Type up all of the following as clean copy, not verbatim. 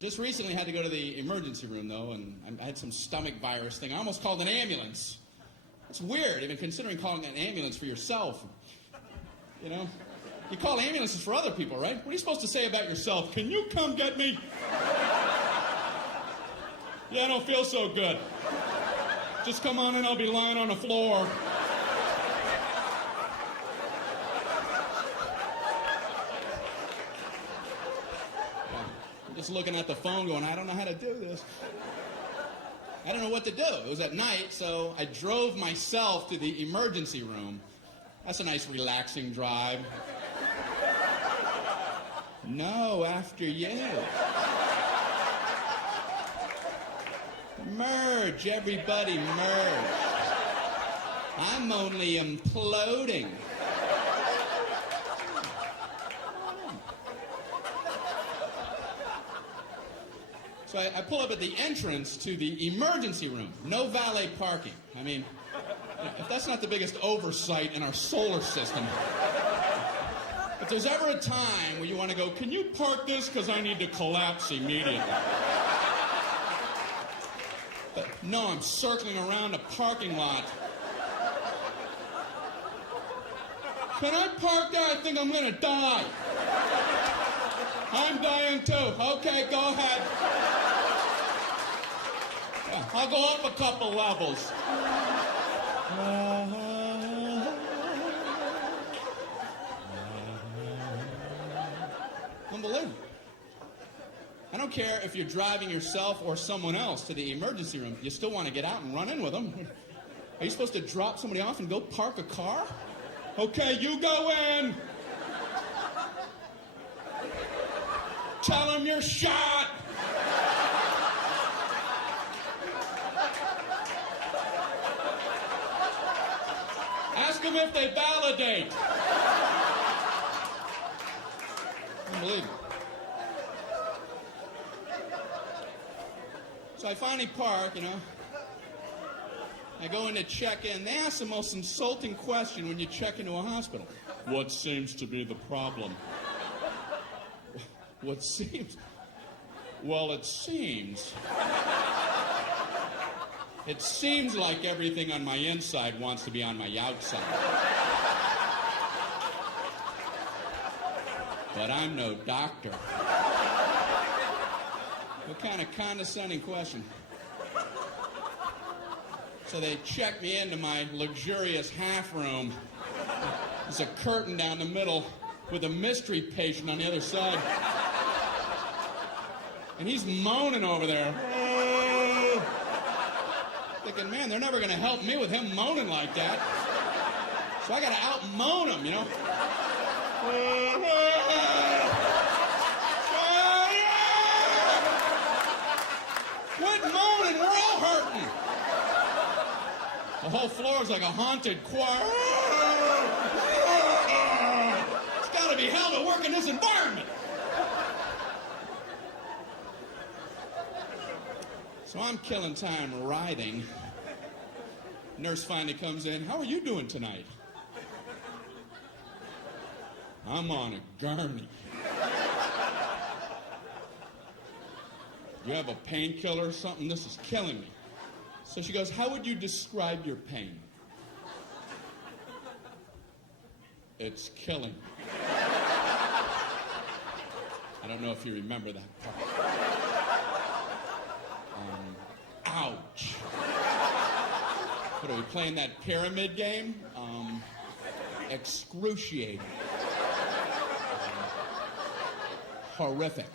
Just recently had to go to the emergency room, though, and I had some stomach virus thing. I almost called an ambulance. It's weird, even considering calling an ambulance for yourself. You know? You call ambulances for other people, right? What are you supposed to say about yourself? Can you come get me? Yeah, I don't feel so good. Just come on in, I'll be lying on the floor. I'm just looking at the phone going, I don't know how to do this. I don't know what to do. It was at night, so I drove myself to the emergency room. That's a nice, relaxing drive. No, after you. Merge, everybody merge. I'm only imploding. So I pull up at the entrance to the emergency room. No valet parking. I mean, if that's not the biggest oversight in our solar system. If there's ever a time where you want to go, can you park this because I need to collapse immediately? But no, I'm circling around a parking lot. Can I park there? I think I'm going to die. I'm dying too. Okay, go ahead. Yeah, I'll go up a couple levels. Unbelievable. I don't care if you're driving yourself or someone else to the emergency room. You still want to get out and run in with them. Are you supposed to drop somebody off and go park a car? Okay, you go in. Tell them you're shot. Ask them if they validate. Unbelievable. So I finally park, you know. I go in to check in. They ask the most insulting question when you check into a hospital. What seems to be the problem? What seems? Well, it seems. It seems like everything on my inside wants to be on my outside. But I'm no doctor. What kind of condescending question? So they check me into my luxurious half room. There's a curtain down the middle with a mystery patient on the other side. And he's moaning over there. Thinking, man, they're never going to help me with him moaning like that. So I got to out-moan him, you know. Quit moaning, we're all hurting. The whole floor is like a haunted choir. It's got to be hell to work in this environment. So I'm killing time writhing. Nurse finally comes in. How are you doing tonight? I'm on a gurney. You have a painkiller or something? This is killing me. So she goes, how would you describe your pain? It's killing me. I don't know if you remember that part. Ouch. What are we playing, that pyramid game? Excruciating. Horrific.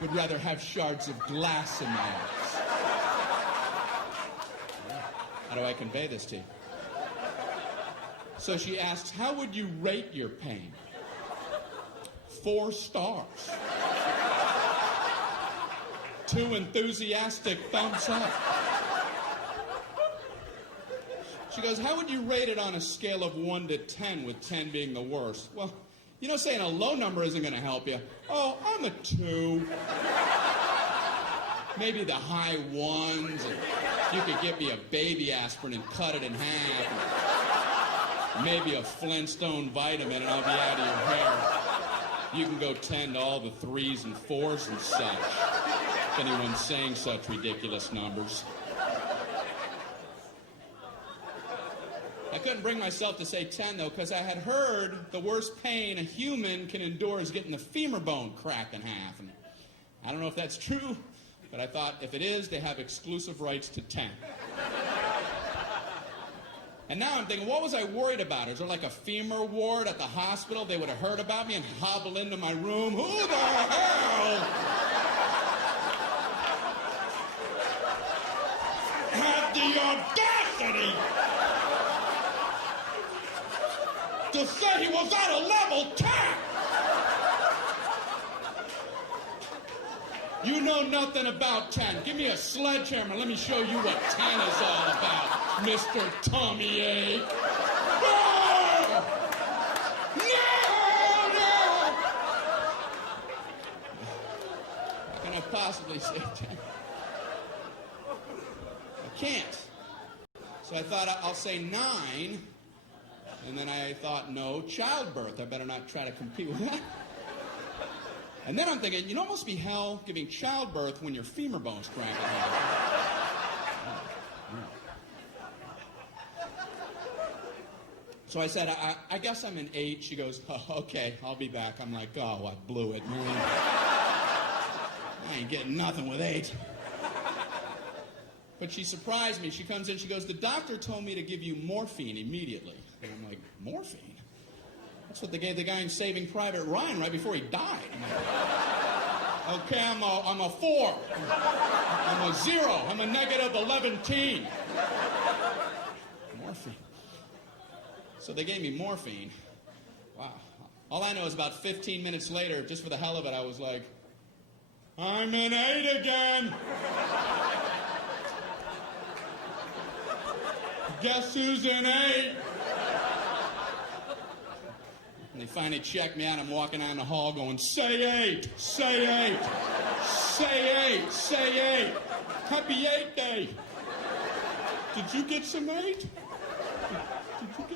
Would rather have shards of glass in my eyes. How do I convey this to you? So she asks, how would you rate your pain? 4 stars. 2 enthusiastic thumbs up. She goes, how would you rate it on a scale of 1 to 10, with 10 being the worst? Well, you know, saying a low number isn't going to help you. Oh, I'm a 2. Maybe the high 1s. And you could get me a baby aspirin and cut it in half. And maybe a Flintstone vitamin and I'll be out of your hair. You can go 10 to all the 3s and 4s and such, if anyone's saying such ridiculous numbers. I couldn't bring myself to say 10, though, because I had heard the worst pain a human can endure is getting the femur bone cracked in half. And I don't know if that's true, but I thought if it is, they have exclusive rights to 10. And now I'm thinking, what was I worried about? Is there like a femur ward at the hospital? They would have heard about me and hobble into my room. Who the hell had the audacity to say he was at a level 10? You know nothing about 10. Give me a sledgehammer. Let me show you what 10 is all about, Mr. Tommy A. No! No! No! How can I possibly say 10? I can't. So I thought I'll say 9. And then I thought, no, childbirth. I better not try to compete with that. And then I'm thinking, you know, it must be hell giving childbirth when your femur bone's cracked. So I said, I guess I'm an 8. She goes, oh, okay, I'll be back. I'm like, oh, I blew it, man. I ain't getting nothing with 8. But she surprised me. She comes in, she goes, the doctor told me to give you morphine immediately. And I'm like, morphine? That's what they gave the guy in Saving Private Ryan right before he died. Okay, I'm a 4. I'm a 0. I'm a negative 11-teen. Morphine. So they gave me morphine. Wow. All I know is about 15 minutes later, just for the hell of it, I was like, I'm an 8 again. Guess who's an 8? And they finally checked me out. I'm walking down the hall going, say 8, say 8, say 8, say 8. Happy 8 day. Did you get some 8? Did you get